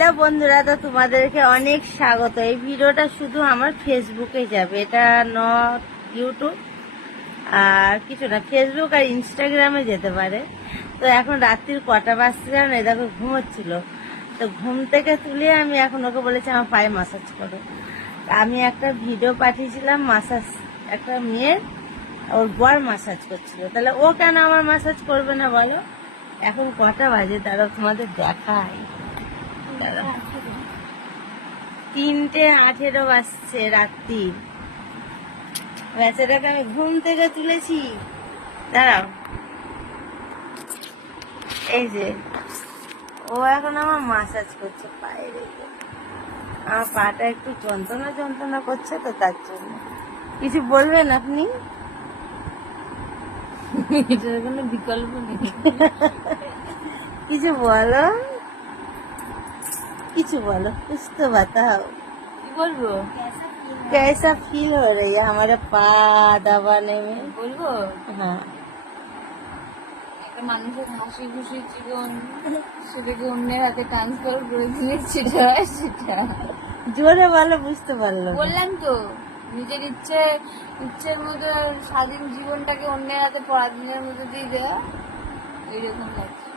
Hello বন্ধুরা, তো তোমাদেরকে অনেক স্বাগত। এই ভিডিওটা শুধু আমার ফেসবুকে যাবে, এটা নট ইউটিউব আর কিছু না, ফেসবুক আর ইনস্টাগ্রামে যেতে পারে। তো এখন রাত্রির কটা বাজতে জানো, এই দেখো ঘুমোচ্ছিল, তো ঘুম থেকে তুলে আমি এখন ওকে বলেছি আমার পায়ে মাসাজ করো। আমি একটা ভিডিও পাঠিয়েছিলাম মাসাজ, একটা মেয়ের, ওর বর মাসাজ করছিল, তাহলে ও কেন আমার মাসাজ করবে না বলো? এখন কটা বাজে তারা তোমাদের দেখায়। 3:18 বাজছে রাত্রি। বেচারাকে আমি ঘুম থেকে তুলেছি, দাঁড়াও, এই যে ও এখন আমার মাসাজ করছে পায়ে রেখে। আমার পাটা একটু যন্ত্রণা যন্ত্রণা করছে, তো তার জন্য। কিছু বলবেন আপনি? এটার কোনো বিকল্প নেই। কিছু বলো, কিছু বলো, कुछ तो बताओ। কি বলবো? कैसा फील हो रही है हमारे पा दबाने में? বলবো हाँ, একটা মানুষের হাসি খুশি জীবন সেটাকে অন্যের হাতে ট্রান্সফার করে দিলে সেটা সেটা জোরে বলো, বুঝতে পারলো না। বললাম তো, নিজের ইচ্ছের মতো স্বাধীন জীবনটাকে অন্যের হাতে পরাধীনের মধ্যে দিয়ে দেওয়া, এইরকম লাগছে।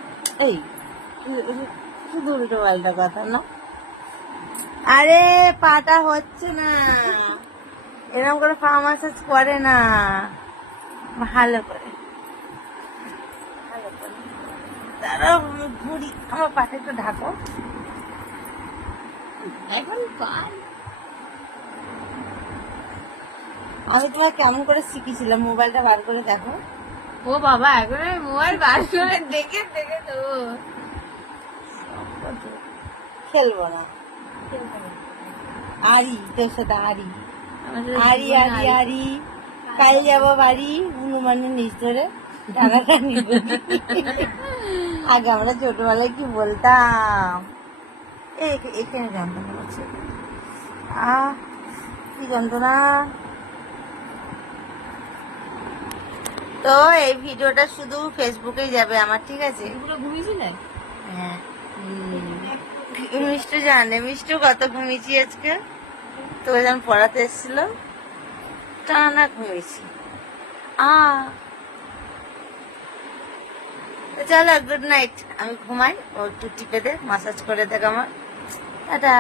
এই শুধু উল্টো পাল্টা কথা না। আরে পাটা হচ্ছে না, এরকম করে পা মাসাজ করে না, ভালো করে ভালো করে। দাঁড়াও আমি ঘুরি, আমার পাটা একটু ঢাকো। এখন পার আমি তোমার কেমন করে শিখেছিলাম, মোবাইলটা বার করে দেখো। ও বাবা, এখন আমি মোবাইল বার করে দেখে দেখে তো খেলবো না, আরি তোর সাথে আরি আমাদের আরি জীবনে আরি আরি। কাল যাবো বাড়ি, হনুমানের নিচ ধরে টাকাটা নিবে। আগে আমরা ছোটবেলায় কি বলতাম, এখানে যন্ত্রণা করছে, কি যন্ত্রণা। তো এই ভিডিওটা শুধু ফেসবুকেই যাবে আমার, ঠিক আছে? পুরো ঘুমিয়েছিলে? হ্যাঁ, মিষ্টু জানে, মিষ্টু কত ঘুমিয়েছি আজকে, তো যখন পড়াতে এসেছিল টানা ঘুমিয়েছি। চলো গুড নাইট, আমি ঘুমাই, ও একটু টিপে দে, মাসাজ করে দেখ আমার। টাটা।